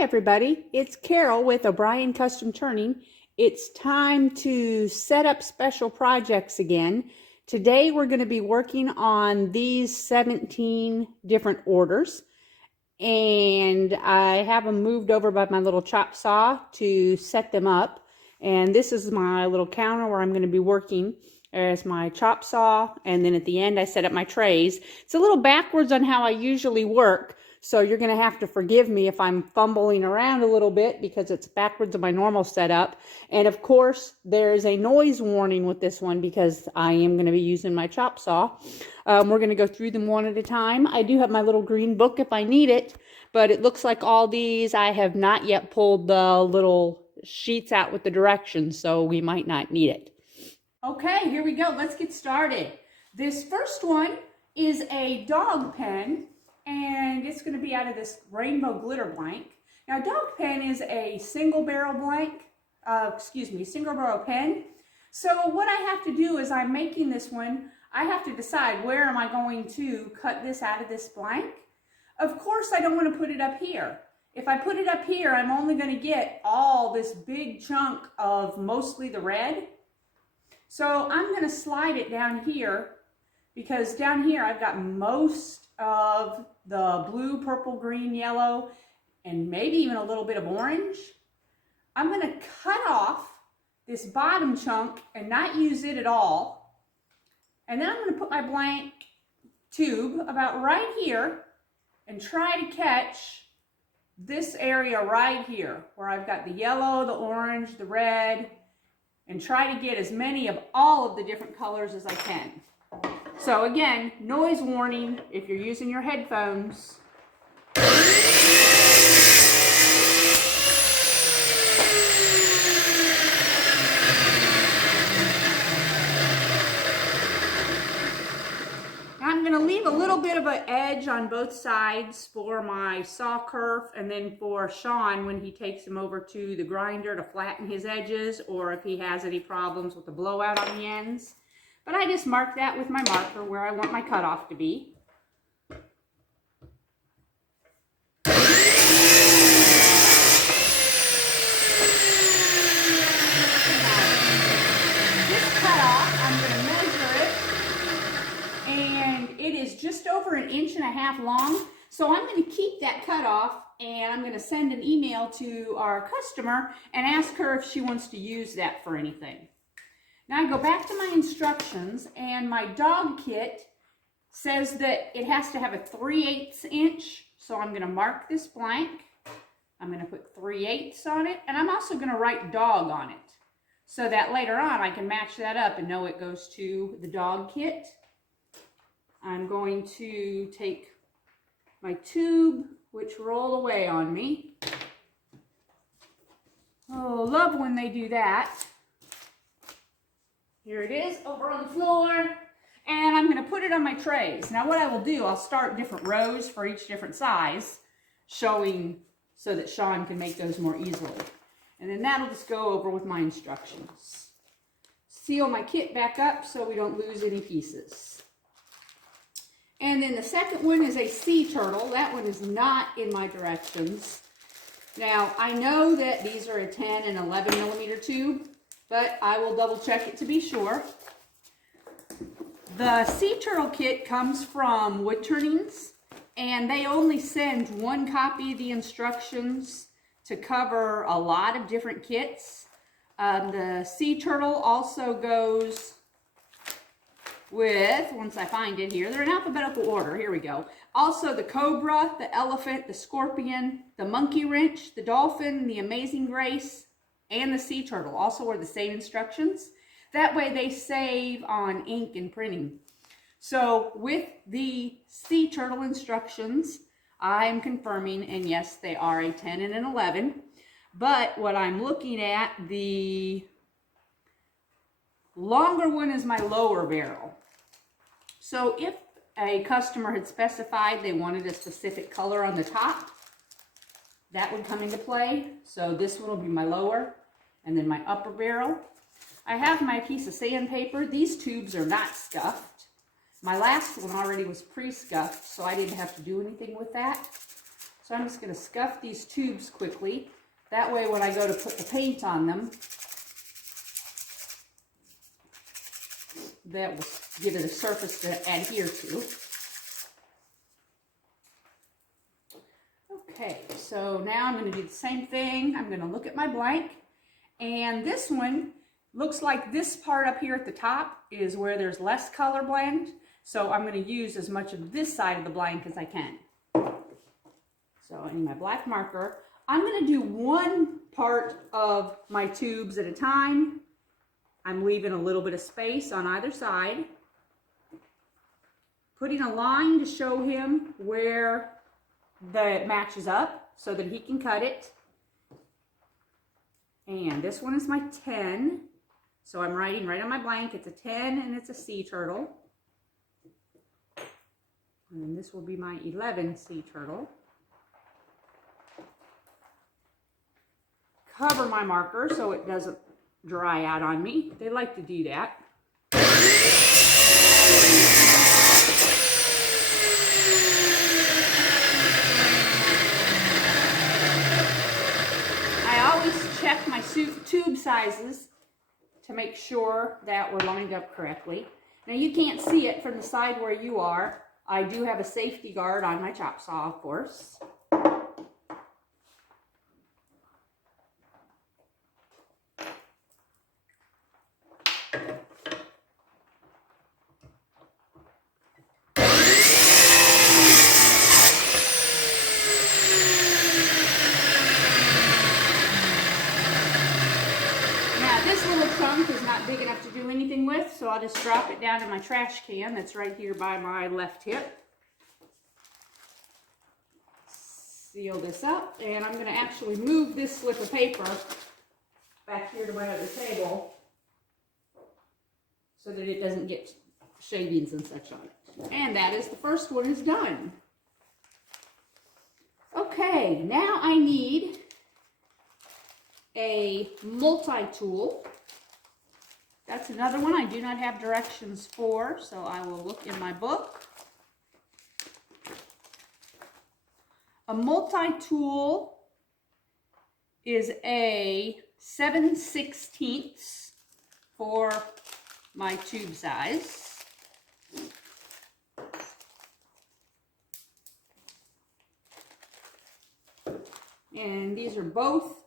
Hi everybody, it's Carol with O'Brien Custom Turning. It's time to set up special projects again. Today we're going to be working on these 17 different orders, and I have them moved over by my little chop saw to set them up. And this is my little counter where I'm going to be working as my chop saw, and then at the end I set up my trays. It's a little backwards on how I usually work, so you're going to have to forgive me if I'm fumbling around a little bit because it's backwards of my normal setup. And of course, there's a noise warning with this one because I am going to be using my chop saw. We're going to go through them one at a time. I do have my little green book if I need it, but it looks like all these I have not yet pulled the little sheets out with the directions, so we might not need it. Okay, here we go. Let's get started. This first one is a dog pen, and it's going to be out of this rainbow glitter blank. Now, dog pen is a single barrel single barrel pen. So what I have to do is I'm making this one, I have to decide where am I going to cut this out of this blank. Of course, I don't want to put it up here. If I put it up here, I'm only going to get all this big chunk of mostly the red. So I'm going to slide it down here because down here I've got most of the blue, purple, green, yellow, and maybe even a little bit of orange. I'm going to cut off this bottom chunk and not use it at all. And then I'm going to put my blank tube about right here and try to catch this area right here where I've got the yellow, the orange, the red, and try to get as many of all of the different colors as I can. So again, noise warning if you're using your headphones. I'm going to leave a little bit of an edge on both sides for my saw kerf, and then for Sean when he takes him over to the grinder to flatten his edges, or if he has any problems with the blowout on the ends. But I just mark that with my marker where I want my cutoff to be. This cutoff, I'm going to measure it, and it is just over 1.5 inches long. So I'm going to keep that cutoff, and I'm going to send an email to our customer and ask her if she wants to use that for anything. Now I go back to my instructions, and my dog kit says that it has to have a 3/8 inch. So I'm going to mark this blank. I'm going to put 3/8 on it, and I'm also going to write dog on it so that later on I can match that up and know it goes to the dog kit. I'm going to take my tube, which rolled away on me. Oh, love when they do that. Here it is over on the floor, and I'm going to put it on my trays. Now what I will do, I'll start different rows for each different size, showing so that Sean can make those more easily. And then that'll just go over with my instructions. Seal my kit back up so we don't lose any pieces. And then the second one is a sea turtle. That one is not in my directions. Now I know that these are a 10 and 11 millimeter tube, but I will double check it to be sure. The sea turtle kit comes from Wood Turnings, and they only send one copy of the instructions to cover a lot of different kits. The sea turtle also goes with, once I find it here, they're in alphabetical order, here we go. Also the cobra, the elephant, the scorpion, the monkey wrench, the dolphin, the amazing grace, and the sea turtle also are the same instructions. That way they save on ink and printing. So with the sea turtle instructions, I'm confirming, and yes, they are a 10 and an 11. But what I'm looking at, the longer one is my lower barrel. So if a customer had specified they wanted a specific color on the top, that would come into play. So this one will be my lower, and then my upper barrel. I have my piece of sandpaper. These tubes are not scuffed. My last one already was pre-scuffed, so I didn't have to do anything with that. So I'm just going to scuff these tubes quickly. That way when I go to put the paint on them, that will give it a surface to adhere to. Okay, so now I'm going to do the same thing. I'm going to look at my blank, and this one looks like this part up here at the top is where there's less color blend. So I'm going to use as much of this side of the blank as I can. So I need my black marker. I'm going to do one part of my tubes at a time. I'm leaving a little bit of space on either side. Putting a line to show him where it matches up so that he can cut it. And this one is my 10. So I'm writing right on my blank, it's a 10 and it's a sea turtle. And then this will be my 11 sea turtle. Cover my marker so it doesn't dry out on me. They like to do that. I always check my tube sizes to make sure that we're lined up correctly. Now you can't see it from the side where you are. I do have a safety guard on my chop saw, of course. Big enough to do anything with, so I'll just drop it down in my trash can that's right here by my left hip. Seal this up, and I'm going to actually move this slip of paper back here to my other table so that it doesn't get shavings and such on it. And that is the first one is done. Okay, now I need a multi-tool. That's another one I do not have directions for, so I will look in my book. A multi-tool is a 7/16 for my tube size. And these are both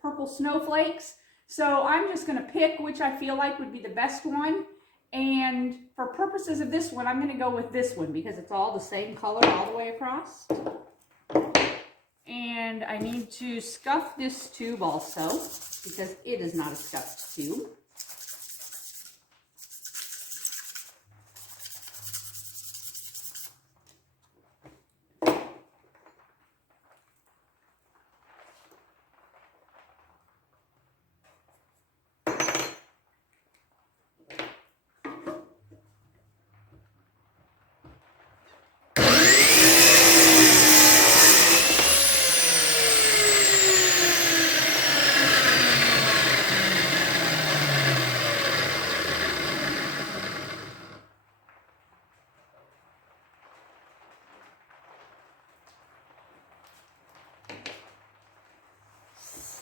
purple snowflakes. So I'm just going to pick which I feel like would be the best one. And for purposes of this one, I'm going to go with this one because it's all the same color all the way across. And I need to scuff this tube also because it is not a scuffed tube.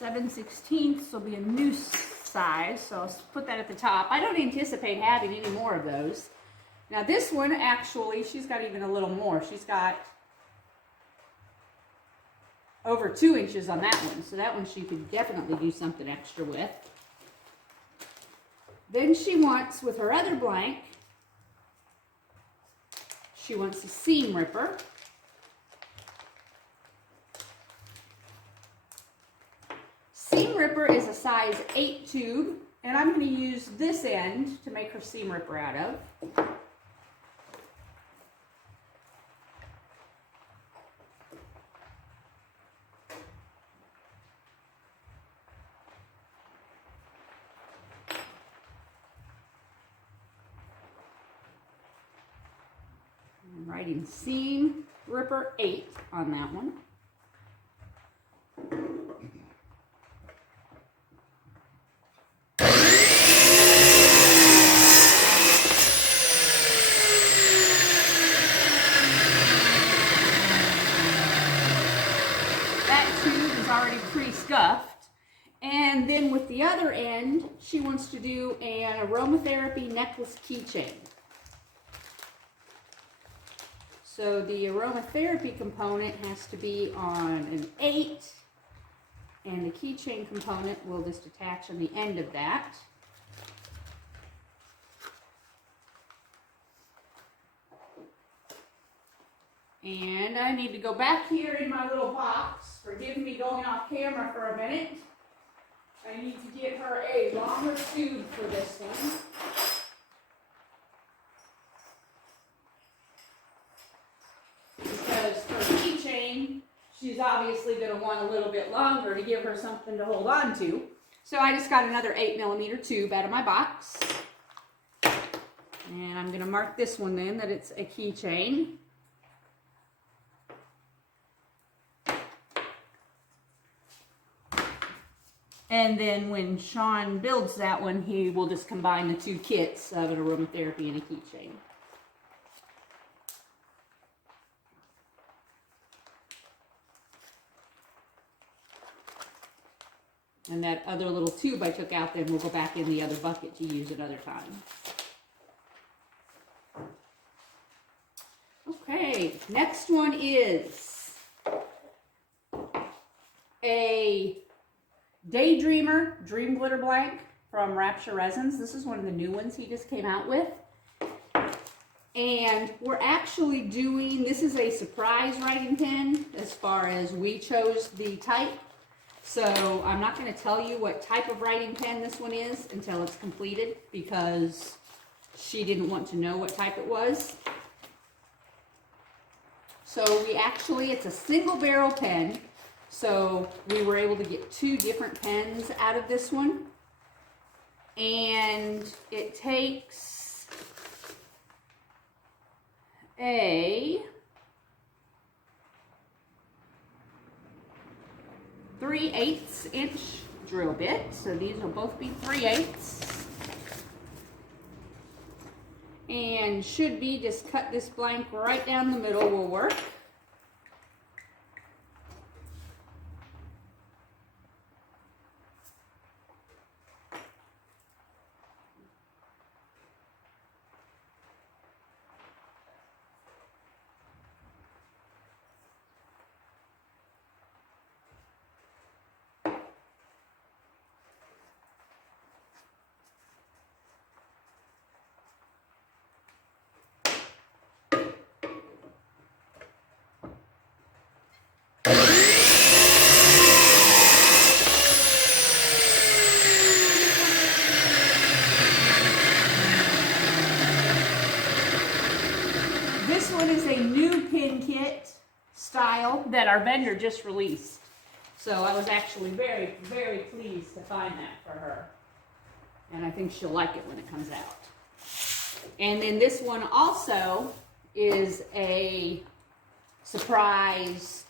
Seven/16 will be a noose size, so I'll put that at the top. I don't anticipate having any more of those. Now this one, actually, she's got even a little more. She's got over 2 inches on that one, so that one she could definitely do something extra with. Then she wants, with her other blank, she wants a seam ripper. Seam ripper is a size 8 tube, and I'm going to use this end to make her seam ripper out of. I'm writing seam ripper 8 on that one. pre-scuffed. And then with the other end, she wants to do an aromatherapy necklace keychain. So the aromatherapy component has to be on an 8, and the keychain component will just attach on the end of that. And I need to go back here in my little box. Forgive me going off camera for a minute. I need to get her a longer tube for this one. Because for keychain, she's obviously going to want a little bit longer to give her something to hold on to. So I just got another 8mm tube out of my box. And I'm going to mark this one then that it's a keychain. And then when Sean builds that one, he will just combine the two kits of an aromatherapy and a keychain. And that other little tube I took out then will go back in the other bucket to use another time. Okay, next one is a Daydreamer Dream Glitter Blank from Rapture Resins. This is one of the new ones he just came out with. And we're actually doing, this is a surprise writing pen as far as we chose the type. So I'm not going to tell you what type of writing pen this one is until it's completed because she didn't want to know what type it was. So it's a single barrel pen. So we were able to get 2 different pens out of this one. And it takes a 3/8 inch drill bit. So these will both be 3/8. And should be just cut this blank right down the middle will work. This one is a new pin kit style that our vendor just released. So I was actually very, very pleased to find that for her. And I think she'll like it when it comes out. And then this one also is a surprise,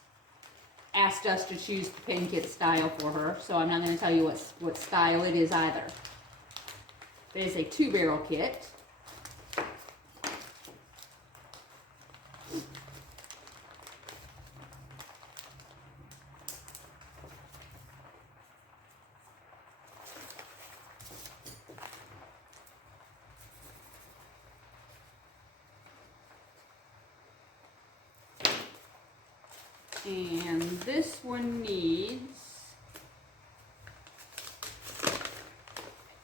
asked us to choose the pin kit style for her. So I'm not going to tell you what style it is either. It is a 2-barrel kit. And this one needs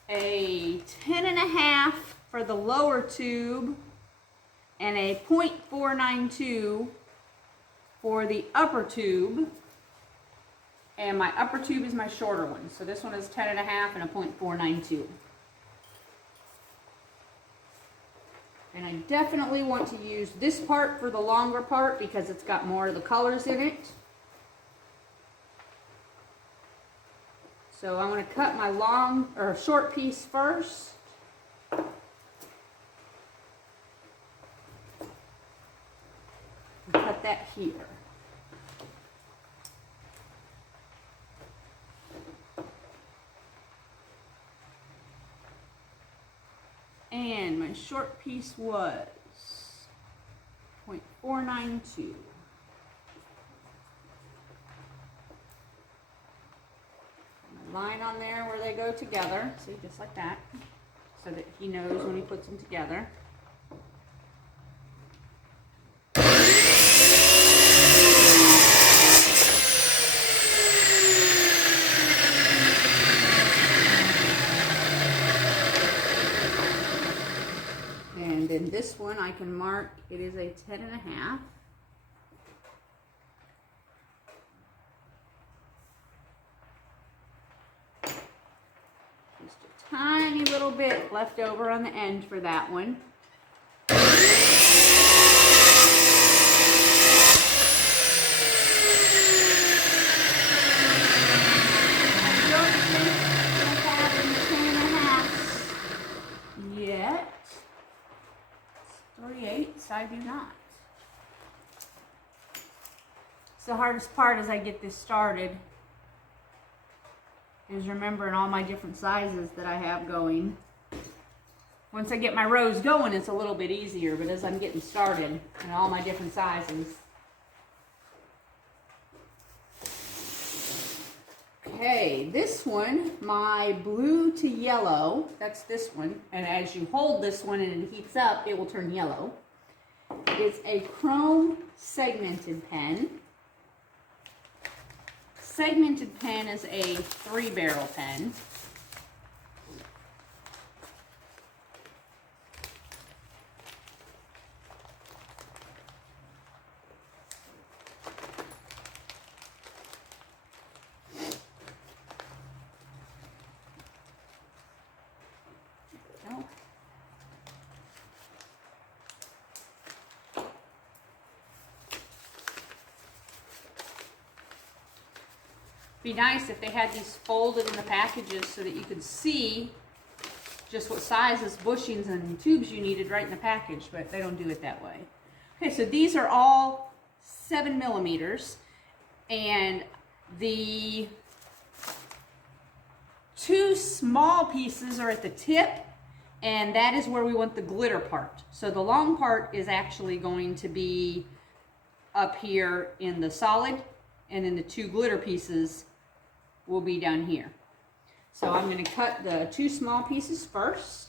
a 10.5 for the lower tube and a 0.492 for the upper tube. And my upper tube is my shorter one. So this one is 10.5 and a 0.492. And I definitely want to use this part for the longer part because it's got more of the colors in it. So I'm going to cut my short piece first. And cut that here. And my short piece was 0.492. line on there where they go together. See, just like that, so that he knows when he puts them together. And then this one I can mark, it is a 10.5. Just a tiny little bit left over on the end for that one. I don't think I have any 10.5 yet. 3/8, I do not. So the hardest part as I get this started is remembering all my different sizes that I have going. Once I get my rows going, it's a little bit easier, but as I'm getting started and all my different sizes. Okay, this one, my blue to yellow, that's this one, and as you hold this one and it heats up, it will turn yellow. It's a chrome segmented pen. Segmented pen is a 3-barrel pen. Be nice if they had these folded in the packages so that you could see just what sizes, bushings, and tubes you needed right in the package, but they don't do it that way. Okay, so these are all 7 millimeters, and the 2 small pieces are at the tip, and that is where we want the glitter part. So the long part is actually going to be up here in the solid, and then the 2 glitter pieces will be down here. So I'm going to cut the 2 small pieces first.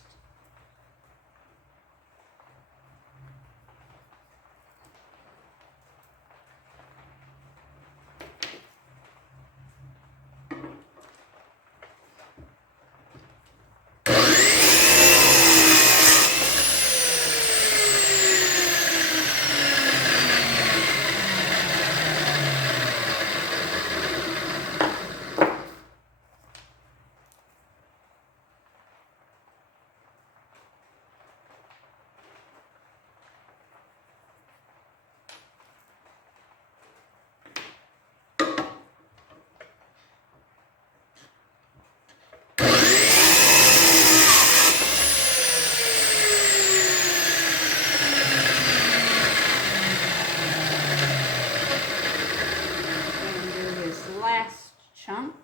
Chunk.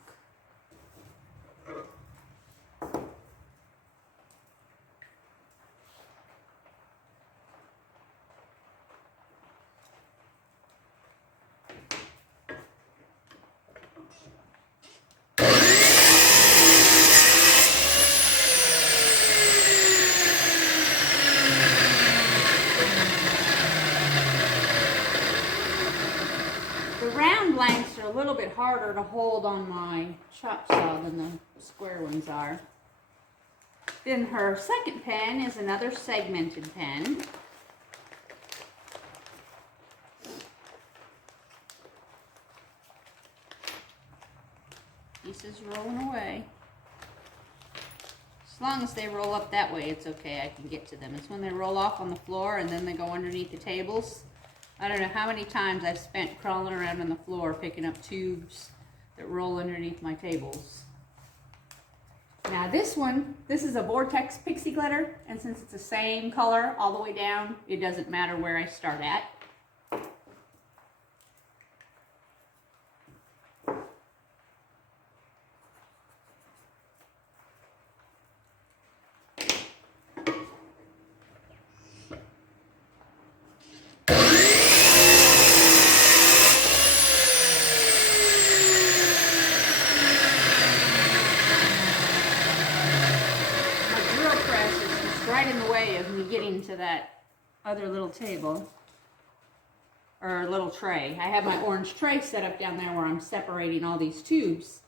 The round lengths are a little bit harder to hold on my chop saw than the square ones are. Then her second pen is another segmented pen. Pieces rolling away. As long as they roll up that way, it's okay. I can get to them. It's when they roll off on the floor and then they go underneath the tables. I don't know how many times I've spent crawling around on the floor picking up tubes that roll underneath my tables. Now this one, this is a Vortex Pixie Glitter, and since it's the same color all the way down, it doesn't matter where I start at. into that other little table, or little tray. I have my orange tray set up down there where I'm separating all these tubes,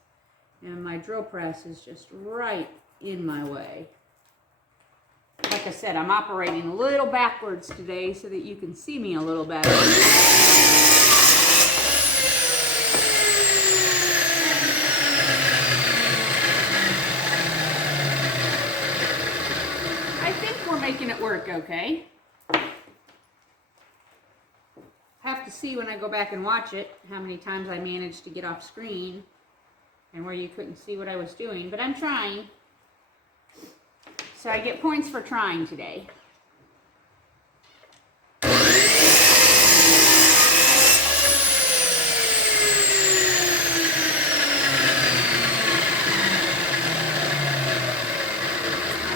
and my drill press is just right in my way. Like I said, I'm operating a little backwards today so that you can see me a little better. I think we're making it work okay. Have to see when I go back and watch it how many times I managed to get off screen and where you couldn't see what I was doing, but I'm trying. So I get points for trying today.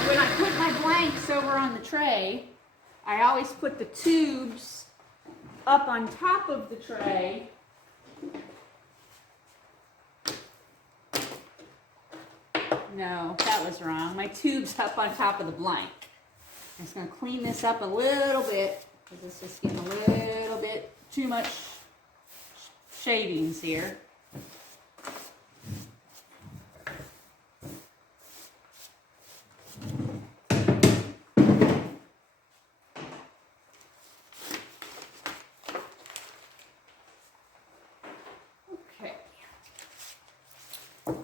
When I put my blanks over on the tray, I always put the tubes up on top of the tray. No, that was wrong. My tube's up on top of the blank. I'm just going to clean this up a little bit because it's just getting a little bit too much shavings here.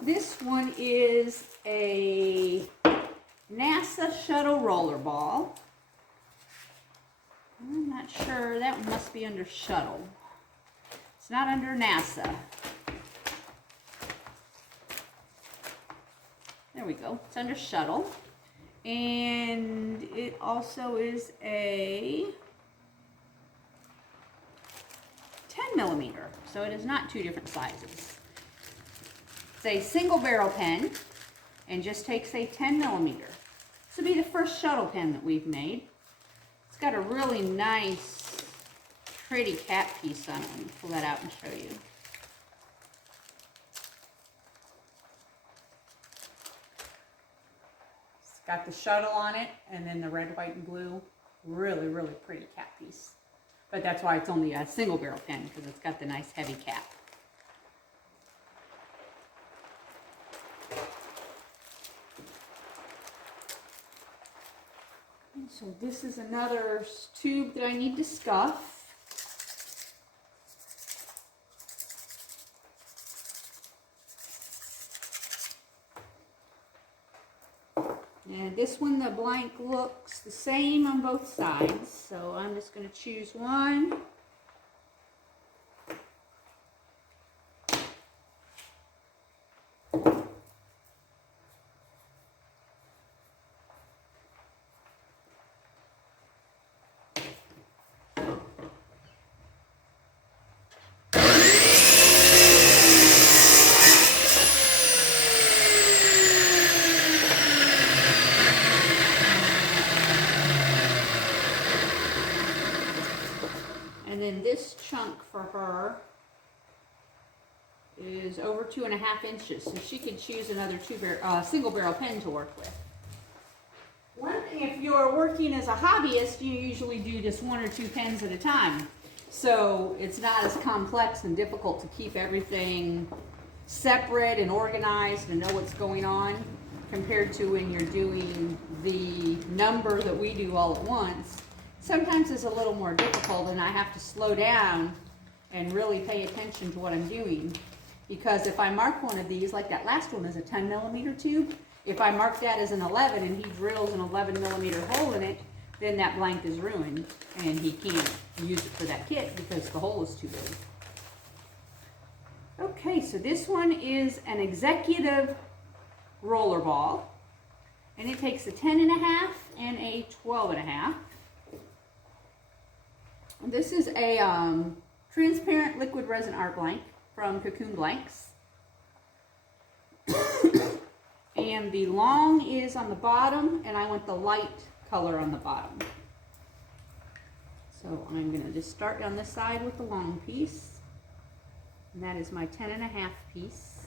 This one is a NASA shuttle roller ball. I'm not sure, that one must be under shuttle. It's not under NASA. There we go, it's under shuttle. And it also is a 10mm, so it is not two different sizes. It's a single barrel pen and just takes a 10mm. This will be the first shuttle pen that we've made. It's got a really nice, pretty cap piece on it. Let me pull that out and show you. It's got the shuttle on it and then the red, white, and blue. Really, really pretty cap piece. But that's why it's only a single barrel pen, because it's got the nice heavy cap. So this is another tube that I need to stuff. And this one, the blank looks the same on both sides. So I'm just going to choose one. And then this chunk for her is over 2.5 inches, so she can choose another single barrel pen to work with. One thing, if you're working as a hobbyist, you usually do just 1 or 2 pens at a time. So it's not as complex and difficult to keep everything separate and organized and know what's going on compared to when you're doing the number that we do all at once. Sometimes it's a little more difficult and I have to slow down and really pay attention to what I'm doing. Because if I mark one of these, like that last one is a 10mm tube, if I mark that as an 11 and he drills an 11mm hole in it, then that blank is ruined and he can't use it for that kit because the hole is too big. Okay, so this one is an executive roller ball, and it takes a 10.5 and a 12.5. This is a transparent liquid resin art blank from Cocoon Blanks. And the long is on the bottom, and I want the light color on the bottom. So I'm going to just start on this side with the long piece. And that is my 10.5 piece.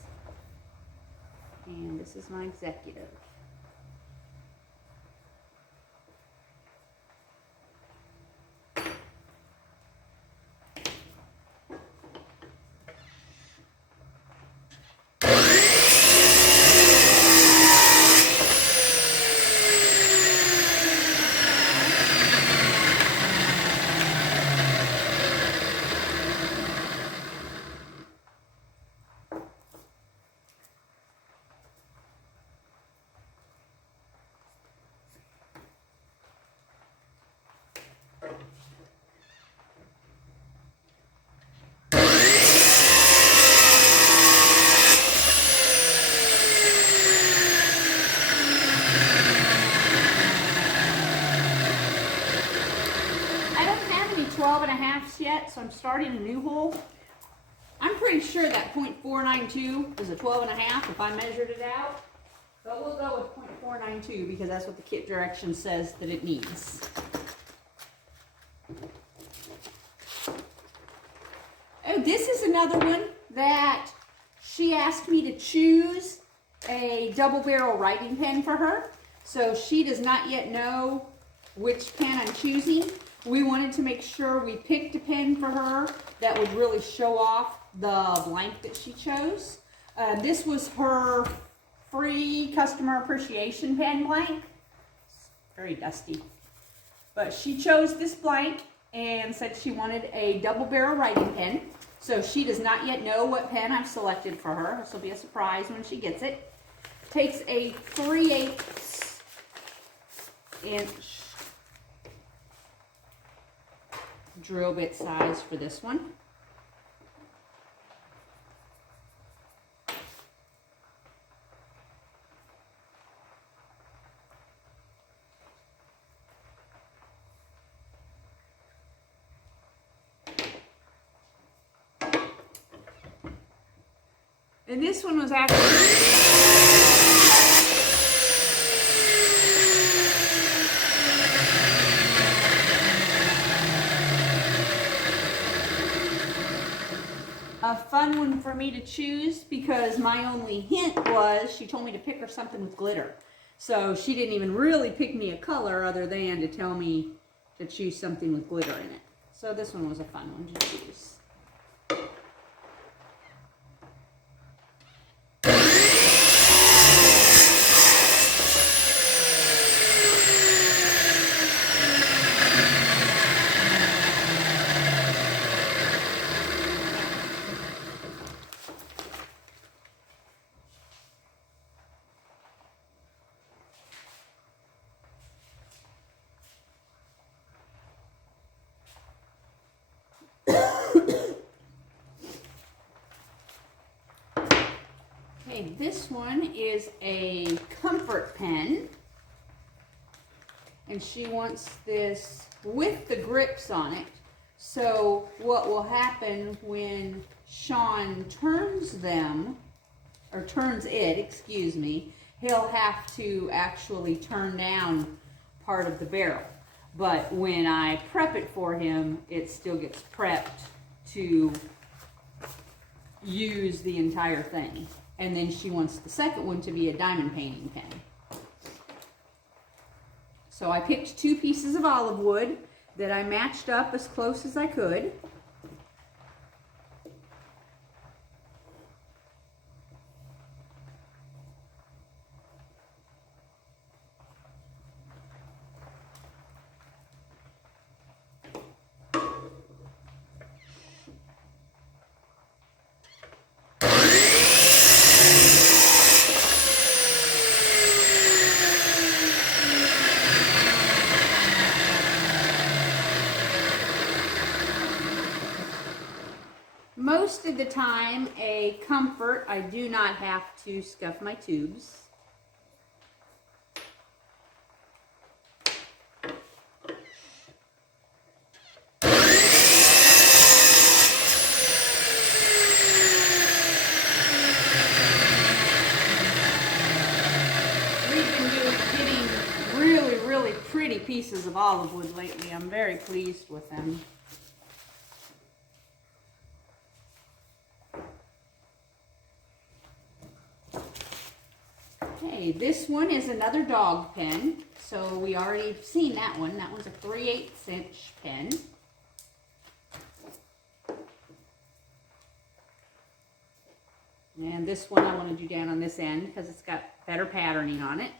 And this is my executive. 12.5 yet, so I'm starting a new hole. I'm pretty sure that 0.492 is a 12.5 if I measured it out. But we'll go with 0.492 because that's what the kit direction says that it needs. Oh, this is another one that she asked me to choose a double barrel writing pen for her. So she does not yet know which pen I'm choosing. We wanted to make sure we picked a pen for her that would really show off the blank that she chose. This was her free customer appreciation pen blank. It's very dusty. But she chose this blank and said she wanted a double barrel writing pen. So she does not yet know what pen I've selected for her. This will be a surprise when she gets it. Takes a 3/8 inch drill bit size for this one. And this one was actually a fun one for me to choose because my only hint was she told me to pick her something with glitter. So she didn't even really pick me a color other than to tell me to choose something with glitter in it. So this one was a fun one to choose. Okay, this one is a comfort pen, and she wants this with the grips on it. So what will happen when Sean turns them, or turns it, excuse me, he'll have to actually turn down part of the barrel. But when I prep it for him, it still gets prepped to use the entire thing. And then she wants the second one to be a diamond painting pen. So I picked 2 pieces of olive wood that I matched up as close as I could. Most of the time, a comfort, I do not have to scuff my tubes. We've been getting really, really pretty pieces of olive wood lately. I'm very pleased with them. Okay, this one is another dog pen. So we already seen that one. That one's a 3/8 inch pen. And this one I want to do down on this end because it's got better patterning on it.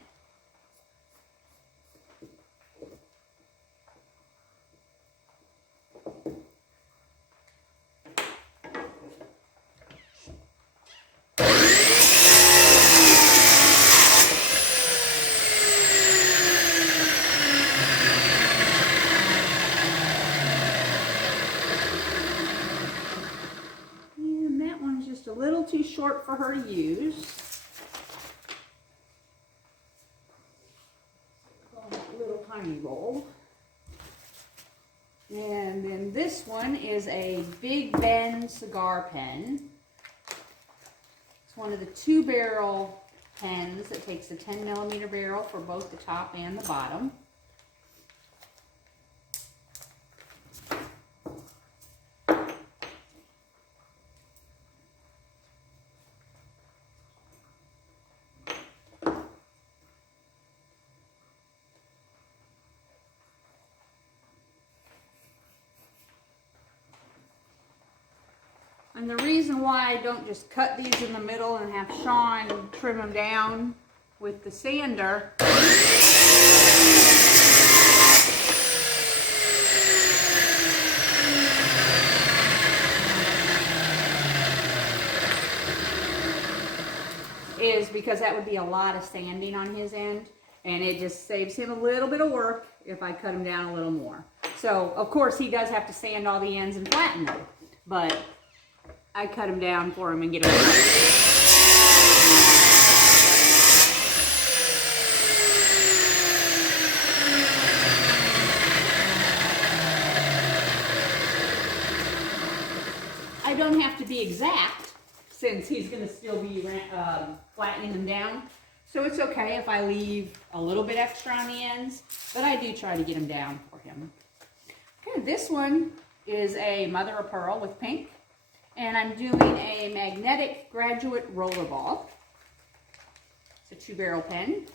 A little too short for her to use. Little tiny roll. And then this one is a Big Ben cigar pen. It's one of the 2-barrel pens that takes a 10mm barrel for both the top and the bottom. And the reason why I don't just cut these in the middle and have Sean trim them down with the sander is because that would be a lot of sanding on his end, and it just saves him a little bit of work if I cut him down a little more. So, of course, he does have to sand all the ends and flatten them, but I cut him down for him and get him right. I don't have to be exact since he's going to still be flattening them down. So it's okay if I leave a little bit extra on the ends, but I do try to get them down for him. Okay, this one is a mother of pearl with pink. And I'm doing a magnetic graduate roller ball. It's a 2-barrel pen.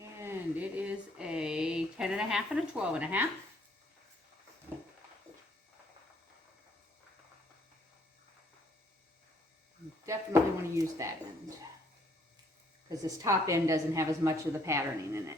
And it is a 10.5 and a 12.5. Definitely want to use that end because this top end doesn't have as much of the patterning in it.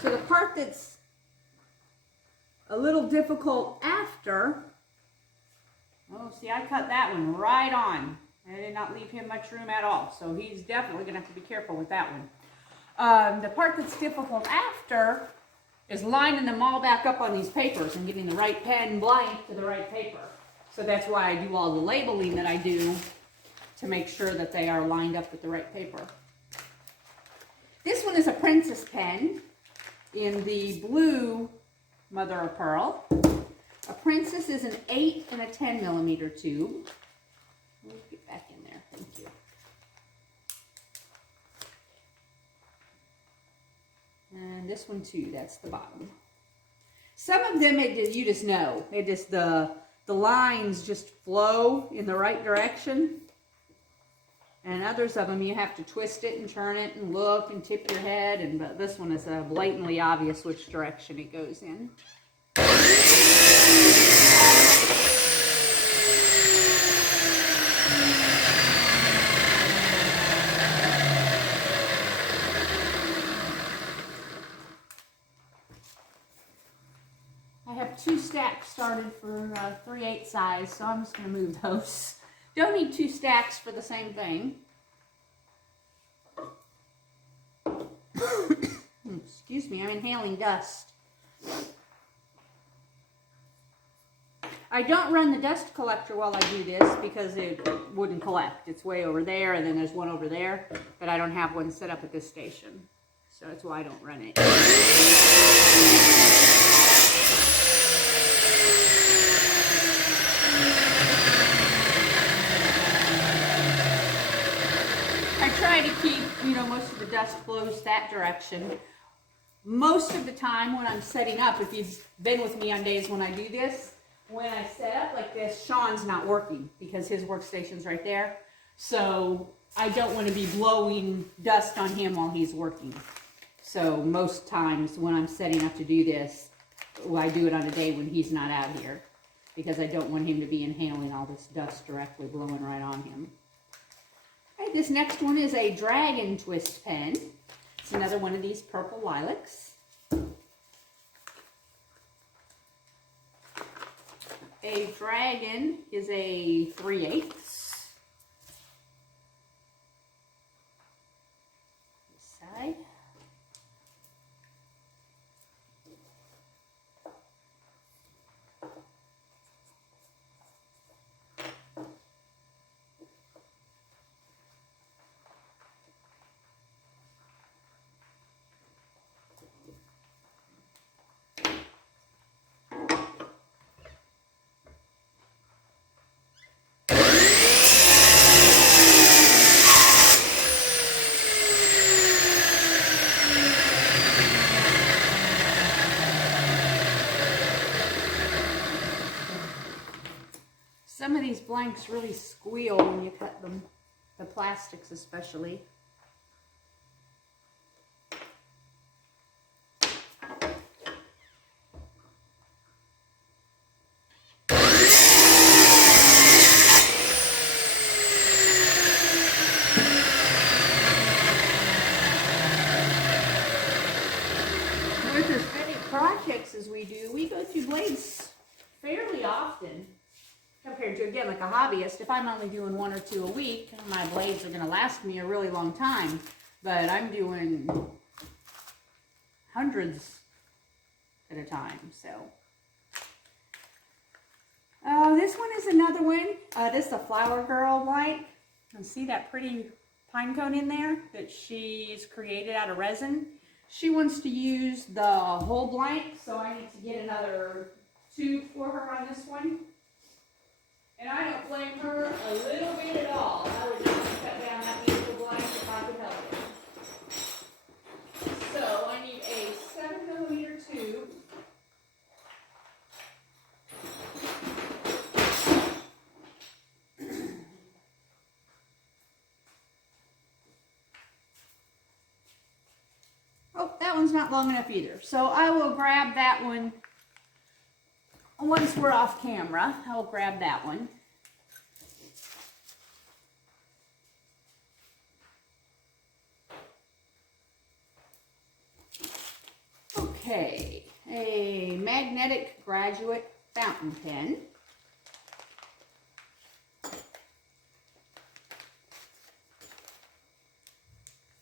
So the part that's a little difficult after, oh, see, I cut that one right on. I did not leave him much room at all, so he's definitely going to have to be careful with that one. The part that's difficult after is lining them all back up on these papers and getting the right pen blank to the right paper. So that's why I do all the labeling that I do to make sure that they are lined up with the right paper. This one is a Princess pen in the blue mother of pearl. A Princess is an 8 and a 10mm tube. Let me get back in there, thank you. And this one too, that's the bottom. Some of them, you just know, the lines just flow in the right direction. And others of them, you have to twist it and turn it and look and tip your head. But this one is blatantly obvious which direction it goes in. I have 2 stacks started for 3/8 size, so I'm just going to move those. Don't need 2 stacks for the same thing. Excuse me, I'm inhaling dust. I don't run the dust collector while I do this because it wouldn't collect. It's way over there, and then there's one over there, but I don't have one set up at this station. So that's why I don't run it. I try to keep, most of the dust flows that direction. Most of the time when I'm setting up, if you've been with me on days when I do this, when I set up like this, Sean's not working because his workstation's right there. So I don't want to be blowing dust on him while he's working. So most times when I'm setting up to do this, Well, I do it on a day when he's not out here because I don't want him to be inhaling all this dust directly blowing right on him. All right, this next one is a dragon twist pen. It's another one of these purple lilacs. A dragon is a 3/8. This side. Some of these blanks really squeal when you cut them, the plastics especially. With as many projects as we do, we go through blades fairly often. Compared to, again, like a hobbyist, if I'm only doing 1 or 2 a week, my blades are going to last me a really long time. But I'm doing hundreds at a time, so. This one is another one. This is the Flower Girl blank. You can see that pretty pine cone in there that she's created out of resin. She wants to use the whole blank, so I need to get another tube for her on this one. And I don't blame her a little bit at all. I would not cut down that beautiful blank if I could help it. So I need a 7mm tube. Oh, that one's not long enough either. So I will grab that one. Once we're off camera, I'll grab that one. Okay, a magnetic graduate fountain pen.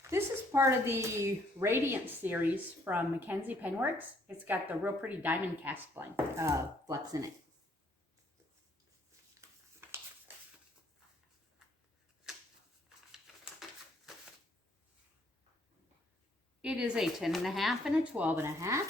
This is part of the Radiant series from Mackenzie Penworks. It's got the real pretty diamond cast flux in it. It is a 10.5 and a 12.5.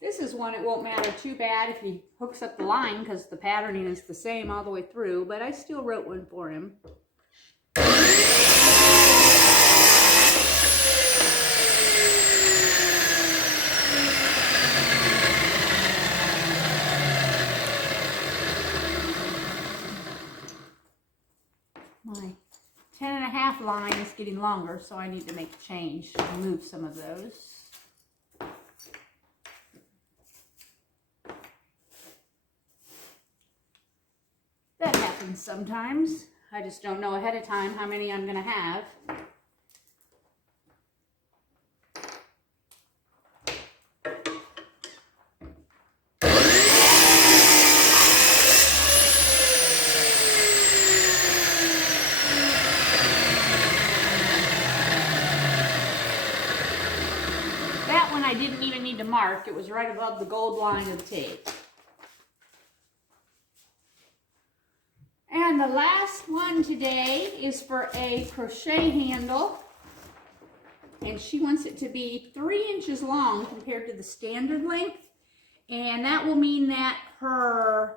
This is one, it won't matter too bad if he hooks up the line because the patterning is the same all the way through, but I still wrote one for him. My 10.5 line is getting longer, so I need to make a change and move some of those. That happens sometimes. I just don't know ahead of time how many I'm going to have. That one I didn't even need to mark. It was right above the gold line of the tape. And the last one today is for a crochet handle, and she wants it to be 3 inches long compared to the standard length, and that will mean that her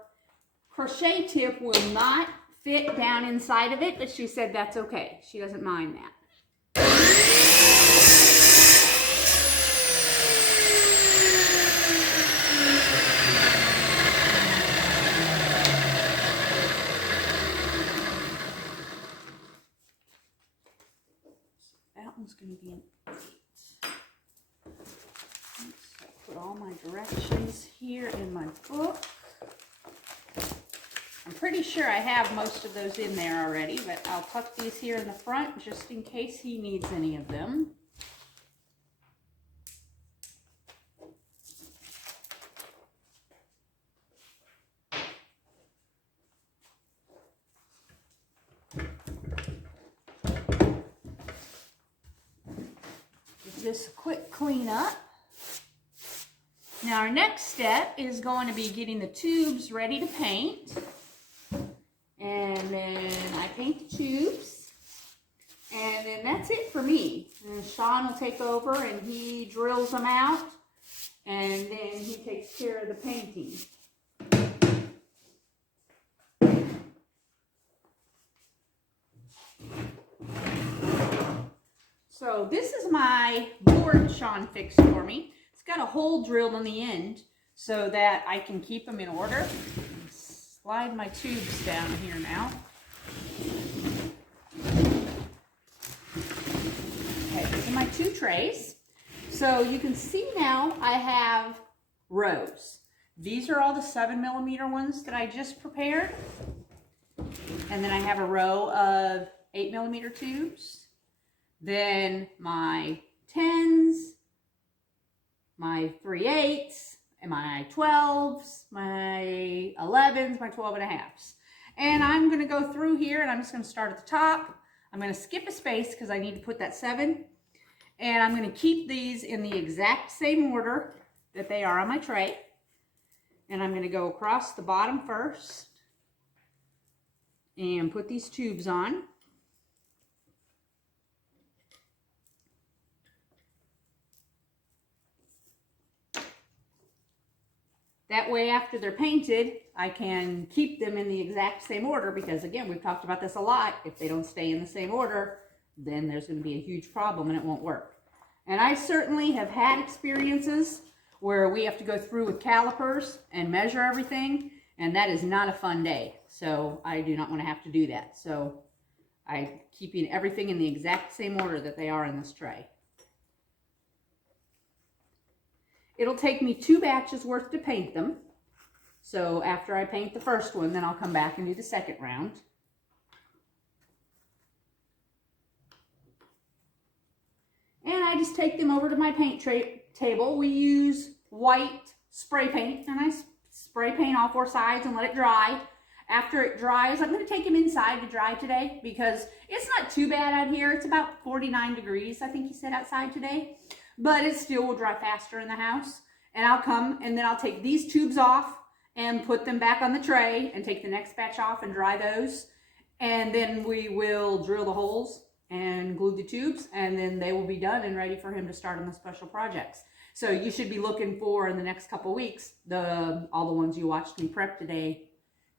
crochet tip will not fit down inside of it, but she said that's okay. She doesn't mind that. one's going to be an 8. So put all my directions here in my book. I'm pretty sure I have most of those in there already, but I'll tuck these here in the front just in case he needs any of them. Give this a quick clean up. Now our next step is going to be getting the tubes ready to paint. And then I paint the tubes. And then that's it for me. And Sean will take over and he drills them out. And then he takes care of the painting. So this is my board Sean fixed for me. It's got a hole drilled on the end so that I can keep them in order. Slide my tubes down here now. Okay, these are my 2 trays. So you can see now I have rows. These are all the 7mm ones that I just prepared. And then I have a row of 8mm tubes. Then my 10s, my 3/8, and my 12s, my 11s, my 12.5s. And I'm going to go through here and I'm just going to start at the top. I'm going to skip a space because I need to put that 7. And I'm going to keep these in the exact same order that they are on my tray. And I'm going to go across the bottom first and put these tubes on. That way, after they're painted, I can keep them in the exact same order because, again, we've talked about this a lot. If they don't stay in the same order, then there's going to be a huge problem and it won't work. And I certainly have had experiences where we have to go through with calipers and measure everything, and that is not a fun day. So I do not want to have to do that. So I'm keeping everything in the exact same order that they are in this tray. It'll take me 2 batches worth to paint them. So after I paint the first one, then I'll come back and do the second round. And I just take them over to my paint table. We use white spray paint, and I spray paint all 4 sides and let it dry. After it dries, I'm going to take them inside to dry today because it's not too bad out here. It's about 49 degrees, I think he said, outside today. But it still will dry faster in the house. And I'll come and then I'll take these tubes off and put them back on the tray and take the next batch off and dry those. And then we will drill the holes and glue the tubes, and then they will be done and ready for him to start on the special projects. So you should be looking for, in the next couple weeks, all the ones you watched me prep today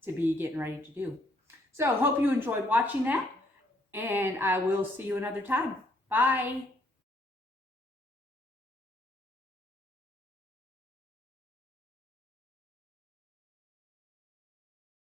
to be getting ready to do. So hope you enjoyed watching that, and I will see you another time. Bye.